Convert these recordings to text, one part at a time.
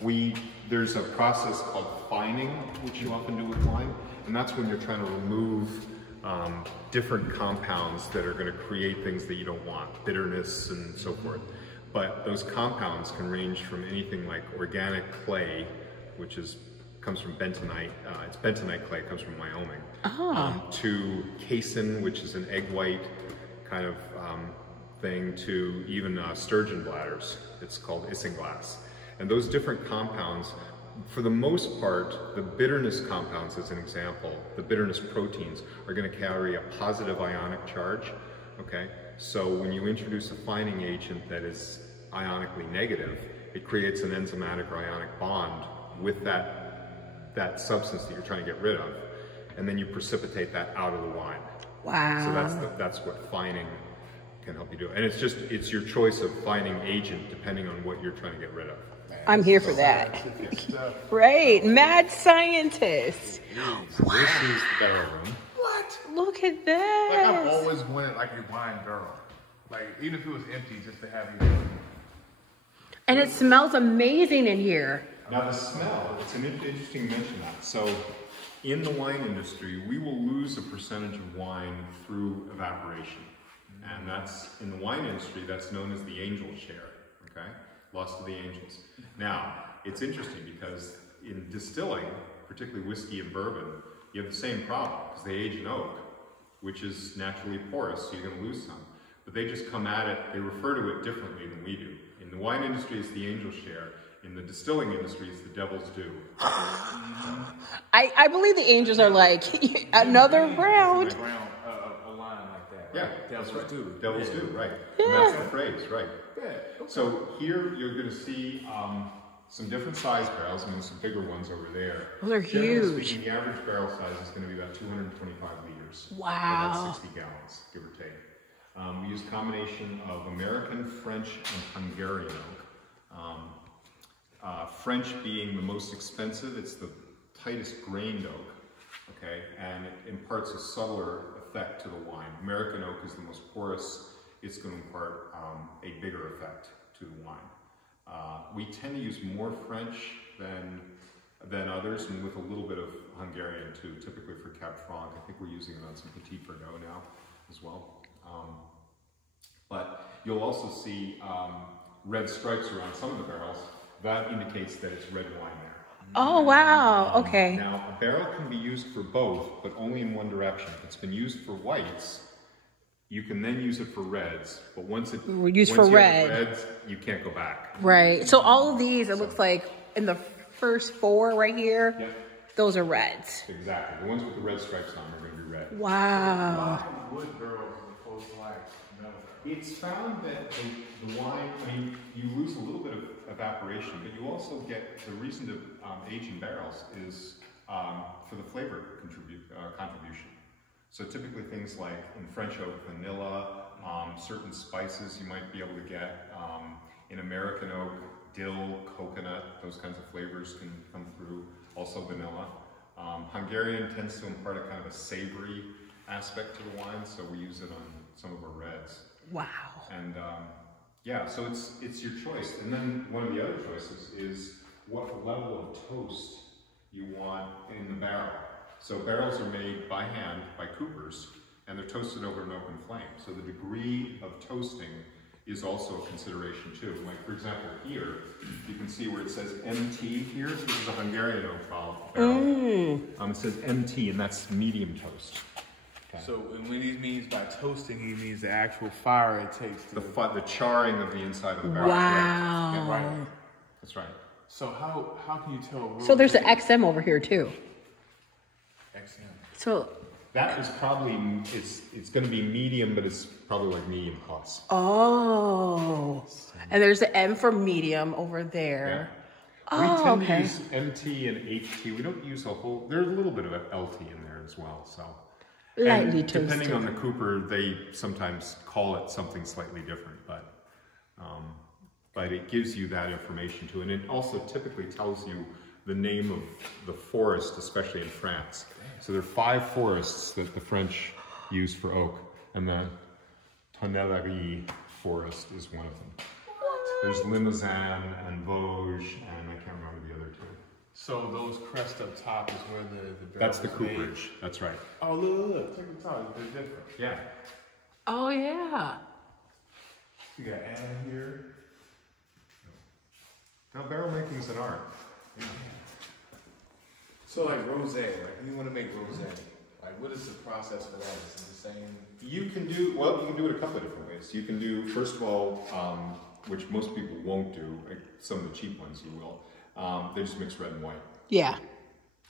there's a process called fining, which you often do with wine, and that's when you're trying to remove different compounds that are going to create things that you don't want, bitterness and so forth. But those compounds can range from anything like organic clay, which comes from bentonite. It's bentonite clay, it comes from Wyoming, to casein, which is an egg white kind of thing, to even sturgeon bladders. It's called isinglass. And those different compounds, for the most part, the bitterness compounds, as an example, the bitterness proteins are going to carry a positive ionic charge, okay? So when you introduce a fining agent that is ionically negative, it creates an enzymatic or ionic bond with that substance that you're trying to get rid of, and then you precipitate that out of the wine. Wow. So that's what fining can help you do. And it's your choice of fining agent depending on what you're trying to get rid of. I'm here for that. Right, mad scientist. Wow. This is the barrel room. What? Look at that. Like I've always wanted like a wine barrel. Like even if it was empty, just to have you. And it smells amazing in here. Now the smell, it's an interesting to mention that. So in the wine industry, we will lose a percentage of wine through evaporation. And that's, in the wine industry, that's known as the angel share, okay? Loss to the angels. Now, it's interesting because in distilling, particularly whiskey and bourbon, you have the same problem because they age in oak, which is naturally porous, so you're going to lose some. But they just come at it, they refer to it differently than we do. In the wine industry, it's the angel share. In the distilling industry, it's the devil's due. I believe the angels are like, another round. A line like that. Yeah, right? that's right. Due. Devil's due, right. Yeah. And that's the phrase, right. Yeah. Okay. So here you're going to see some different size barrels, and some bigger ones over there. Oh, they're Generally huge. speaking, the average barrel size is going to be about 225 liters. Wow. About 60 gallons, give or take. We use a combination of American, French, and Hungarian oak. French being the most expensive, it's the tightest grained oak, okay, and it imparts a subtler effect to the wine. American oak is the most porous, it's going to impart a bigger effect to the wine. We tend to use more French than others, and with a little bit of Hungarian too, typically for Cab Franc. I think we're using it on some Petit Verdot now as well. But you'll also see red stripes around some of the barrels. That indicates that it's red wine there. Oh, wow. Okay. Now, a barrel can be used for both, but only in one direction. If it's been used for whites, you can then use it for reds. But once you have reds, you can't go back. Right. So all of these, it looks like in the first four right here, Yep. those are reds. Exactly. The ones with the red stripes on are going to be red. Wow. Wood barrels as opposed to like metal barrels. It's found that the wine, I mean, you lose a little bit of evaporation, but you also get, the reason to age in barrels is for the flavor contribution. So typically things like in French oak, vanilla, certain spices you might be able to get. In American oak, dill, coconut, those kinds of flavors can come through. Also vanilla. Hungarian tends to impart a kind of a savory aspect to the wine, so we use it on some of our reds. Wow. And yeah, so it's your choice. And then one of the other choices is what level of toast you want in the barrel. So barrels are made by hand, by coopers, and they're toasted over an open flame. So the degree of toasting is also a consideration too. Like for example here, you can see where it says MT here. This is a Hungarian oak barrel. It says MT, and that's medium toast. Okay. So when he means by toasting, he means the actual fire it takes to... The charring of the inside of the barrel. Wow. Yeah, right. That's right. So how can you tell... So there's an XM over here too. XM. So That is probably, it's going to be medium, but it's probably like medium plus. oh, and there's an M for medium over there. Yeah. We Oh, tend to okay. use MT and HT. We don't use a whole, there's a little bit of LT in there as well. So Lightly and toasted. depending on the cooper, they sometimes call it something slightly different, but it gives you that information too. And it also typically tells you the name of the forest, especially in France. So there are 5 forests that the French use for oak, and the Tonnellerie forest is one of them. There's Limousin and Vosges, and I can't can't remember the other two. So those crests up top is where the That's the barrel is made. cooperage. That's right. Oh, look. Check this out. They're different. Yeah. Oh, yeah. You got Anna here. Now, barrel making is an art. So like rosé, like you want to make rosé, like what is the process for that? Is it the same? You can do it a couple of different ways. You can do, first of all, which most people won't do, like some of the cheap ones you will, they just mix red and white. Yeah.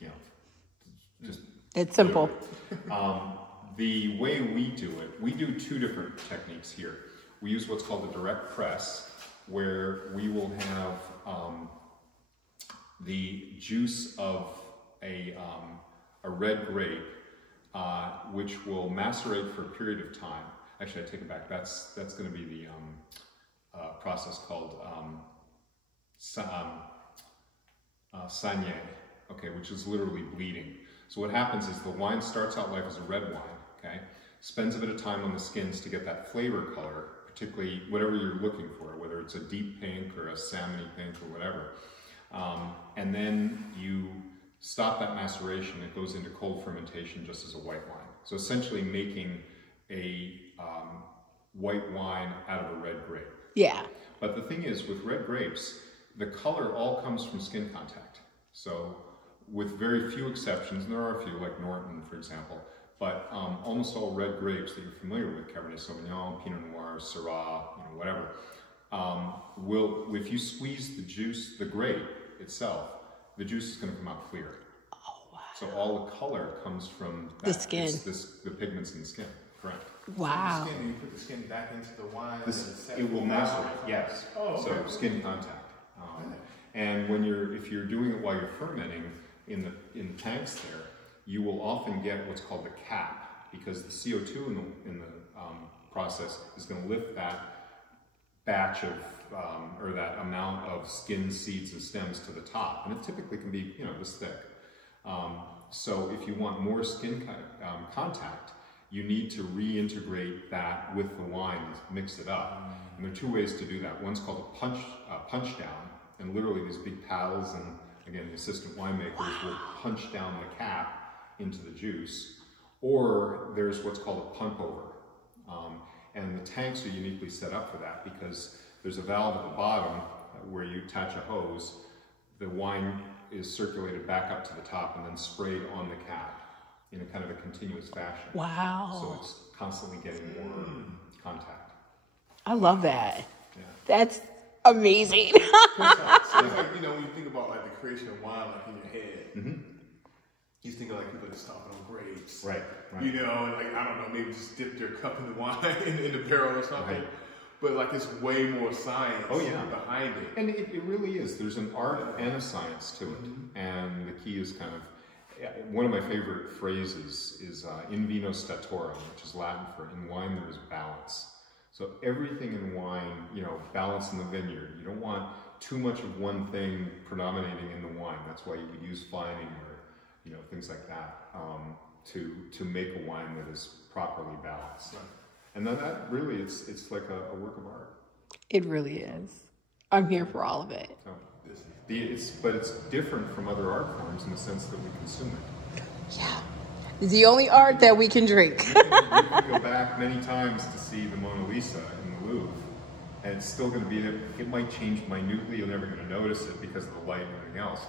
You know, just It's simple. The way we do it, we do two different techniques here. We use what's called the direct press, where we will have the juice of a red grape, which will macerate for a period of time. Actually, I take it back. That's going to be the process called saignée, okay, which is literally bleeding. So what happens is the wine starts out life as a red wine, okay, spends a bit of time on the skins to get that flavor color, particularly whatever you're looking for, whether it's a deep pink or a salmony pink or whatever. And then you stop that maceration, it goes into cold fermentation just as a white wine. So essentially making a white wine out of a red grape. Yeah. But the thing is, with red grapes, the color all comes from skin contact. So with very few exceptions, and there are a few, like Norton, for example, but almost all red grapes that you're familiar with, Cabernet Sauvignon, Pinot Noir, Syrah, whatever, if you squeeze the juice, the grape itself, the juice is going to come out clear. Oh, wow. So all the color comes from that. The skin. The pigments in the skin, correct. Wow. So you put the skin back into the wine. It will macerate, yes. Oh, okay. So skin contact. And if you're doing it while you're fermenting in the tanks there, you will often get what's called the cap, because the CO2 in the process is going to lift that batch of or that amount of skin, seeds, and stems to the top, and it typically can be this thick. So if you want more skin contact, you need to reintegrate that with the wine, mix it up. And there are two ways to do that. One's called a punch down, and literally these big paddles, and again the assistant winemakers will punch down the cap into the juice. Or there's what's called a pump over. And the tanks are uniquely set up for that, because there's a valve at the bottom where you attach a hose. The wine is circulated back up to the top and then sprayed on the cap in a kind of a continuous fashion. Wow. So it's constantly getting more contact. I love that. Yeah. That's amazing. So it's like, when you think about like the creation of wine, like in your head, you think of like people just stomping on grapes. Right. And like, I don't know, maybe just dip their cup in the wine in the barrel or something. Right. But like it's way more science behind it. And it really is. There's an art and a science to it. And the key is kind of, one of my favorite phrases is in vino statorum, which is Latin for in wine there is balance. So everything in wine, balance in the vineyard. You don't want too much of one thing predominating in the wine. That's why you would use fining or things like that to make a wine that is properly balanced. Right. And then that really, it's like a work of art. It really is. I'm here for all of it. So, but it's different from other art forms in the sense that we consume it. Yeah. It's the only art that we can drink. You can go back many times to see the Mona Lisa in the Louvre, and it's still going to be there. It might change minutely. You're never going to notice it because of the light and everything else.